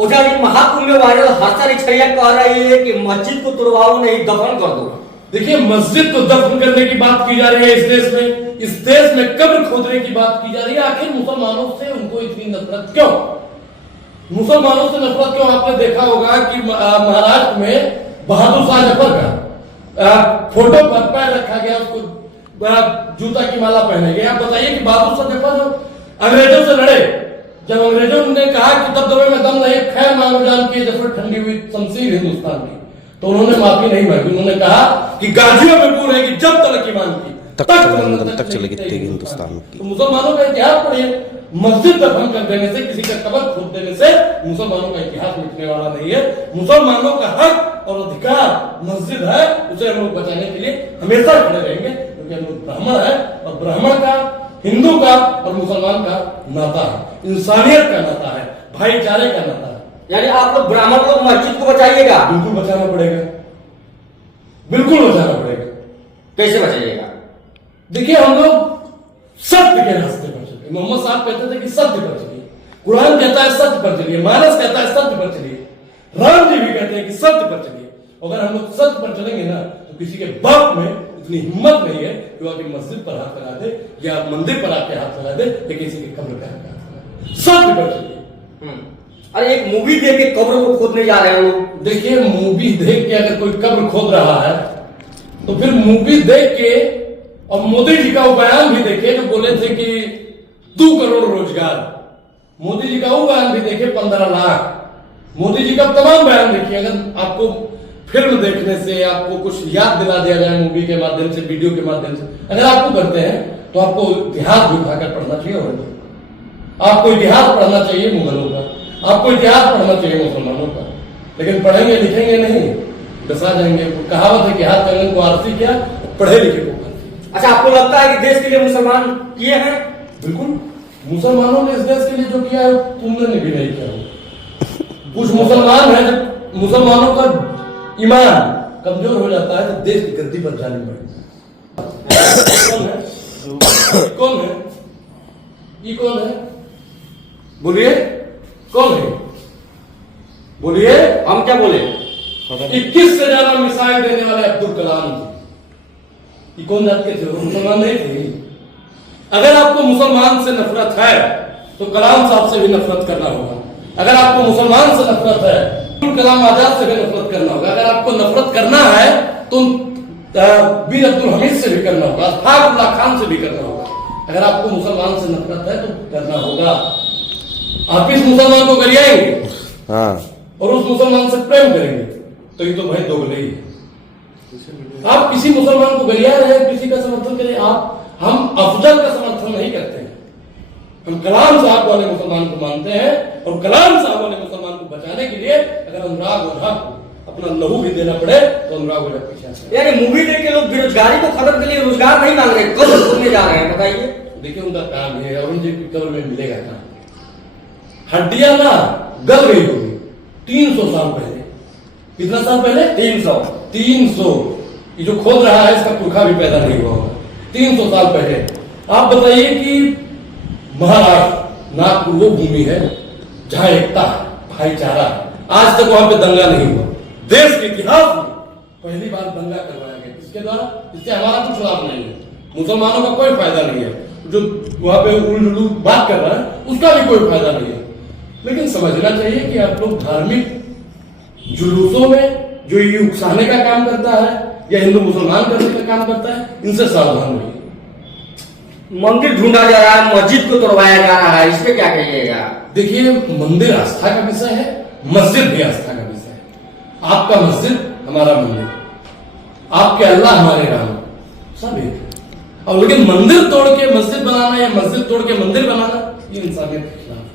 ओझा जी, महाकुंभ में वायरल हर्षा रिछैया कह रही है कि मस्जिद को तुड़वाओ नहीं, दफन कर दो। देखिए, मस्जिद तो दफन करने की बात की जा रही है इस देश में। इस देश में कब्र खोदने की बात की जा रही है। आखिर मुसलमानों से उनको इतनी नफरत क्यों? मुसलमानों से नफरत क्यों? आपने देखा होगा कि महाराष्ट्र में बहादुर शाह जफर का फोटो पर पैर रखा गया, उसको जूता की माला पहने गए। आप बताइए कि बहादुर शाह जफर जो अंग्रेजों से लड़े, जब अंग्रेजों ने कहा कि दबदबे में दम नहीं, खैर मानो जान की जफर ठंडी हुई शमशीर हिंदुस्तान की, तो उन्होंने माफी नहीं मांगी। उन्होंने कहा कि गाजियों में पूर है कि जब तक ईमान की तक चलेगी हिंदुस्तान की। तो मुसलमानों का इतिहास पढ़िए, मस्जिद दफन कर देने से, किसी का कब्र खोद देने से मुसलमानों का इतिहास मिटने वाला नहीं है। मुसलमानों का हक और अधिकार मस्जिद है, उसे हम लोग बचाने के लिए हमेशा खड़े रहेंगे, क्योंकि हम लोग ब्राह्मण है और ब्राह्मण का, हिंदू का और मुसलमान का नाता है, इंसानियत का नाता है, भाईचारे का नाता है। यानी आप लोग ब्राह्मण लोग मस्जिद को बचाइएगा? बिल्कुल बचाना पड़ेगा, बिल्कुल बचाना पड़ेगा। कैसे बचाइएगा? देखिए, हम लोग सत्य के रास्ते पर चलिए। मोहम्मद साहब कहते थे कि सत्य पर चलिए, कुरान कहता है सत्य पर चलिए, मानस कहता है सत्य पर चलिए, राम जी भी कहते हैं कि सत्य पर चलिए। अगर हम लोग सत्य पर चलेंगे ना, तो किसी के बाप में इतनी हिम्मत नहीं है कि वो आके मस्जिद पर हाथ लगा दे या मंदिर पर आके हाथ लगा दे या किसी के कब्र पे हाथ लगा दे। सत्य पर चलिए। अरे एक मूवी देख के कब्र को खोदने जा रहे हैं लोग। देखिए, मूवी देख के अगर कोई कब्र खोद रहा है तो फिर मूवी देख के और मोदी जी का वो बयान भी देखे जो बोले थे कि 2 करोड़ रोजगार। मोदी जी का वो बयान भी देखे 15 लाख। मोदी जी का तमाम बयान देखिए। अगर आपको फिल्म देखने से आपको कुछ याद दिला दिया जाए मूवी के माध्यम से, वीडियो के माध्यम से, अगर आपको करते हैं तो आपको इतिहास भी उठाकर पढ़ना चाहिए। आपको इतिहास पढ़ना चाहिए मुगलों का, आपको इतिहास पढ़ना चाहिए मुसलमानों का, लेकिन पढ़ेंगे लिखेंगे नहीं, दसा जाएंगे। कहावत है कि हाथ कंगन को आरती किया, पढ़े लिखे को। अच्छा, आपको लगता है कि देश के लिए मुसलमान किए हैं? बिल्कुल, मुसलमानों ने इस देश के लिए जो किया है तुमने भी नहीं किया। कुछ मुसलमान है, जब मुसलमानों का ईमान कमजोर हो जाता है तो देश की गद्दी पर जानी पड़ती है। कौन है? ये कौन है? बोलिए, कौन है? बोलिए। हम क्या बोले? 21 से ज्यादा मिसाइल देने वाले अब्दुल कलाम जी, कौन जात के थे? मुसलमान नहीं थे। अगर आपको मुसलमान से नफरत है तो कलाम साहब से भी नफरत करना होगा। अगर आपको मुसलमान से नफरत है अब्दुल कलाम आजाद से भी नफरत करना होगा। अगर आपको नफरत करना है तो वीर अब्दुल हमीद से भी करना होगा, अशफाकुल्लाह खान से भी करना होगा। अगर आपको मुसलमान से नफरत है तो करना होगा। आप इस मुसलमान को गरियाएंगे और उस मुसलमान से प्रेम करेंगे तो ये तो भाई दोगले ही है। आप किसी मुसलमान को गरिया रहे, किसी का समर्थन करें, हम अफजल का समर्थन नहीं करते हैं। हम कलाम साहब वाले मुसलमान को मानते हैं और कलाम साहब वाले मुसलमान को बचाने के लिए अगर अनुराग ओझा को अपना लहू भी देना पड़े तो अनुराग ओझा पीछे। यानी मूवी देख के लोग बेरोजगारी को खत्म के लिए रोजगार नहीं मांग रहे, कब्र खोदने जा रहे हैं। बताइए। देखिए, उनका काम है, औरंगजेब की कब्र में मिलेगा काम। हड्डियां ना गल गई होगी 300 साल पहले। कितना साल पहले? 300। ये जो खोद रहा है इसका पुरखा भी पैदा नहीं हुआ होगा 300 साल पहले। आप बताइए कि महाराष्ट्र, नागपुर वो भूमि है जहां एकता, भाईचारा, आज तक वहां पे दंगा नहीं हुआ। देश के इतिहास में पहली बार दंगा करवाया गया। किसके द्वारा? इससे हमारा कुछ लाभ नहीं है, मुसलमानों का कोई फायदा नहीं है। जो वहां पे उल्लू बात कर रहा है उसका भी कोई फायदा नहीं है। लेकिन समझना चाहिए कि आप लोग धार्मिक जुलूसों में जो ये उकसाने का काम करता है या हिंदू मुसलमान करने का काम करता है, इनसे सावधान रहिए। मंदिर ढूंढा जा रहा है, मस्जिद को तोड़वाया जा रहा है, इस पे क्या कहिएगा? देखिए, मंदिर आस्था का विषय है, मस्जिद भी आस्था का विषय है। आपका मस्जिद हमारा मंदिर, आपके अल्लाह हमारे राम, सब एक है। और लेकिन मंदिर तोड़ के मस्जिद बनाना या मस्जिद तोड़ के मंदिर बनाना, ये इंसानियत के खिलाफ है।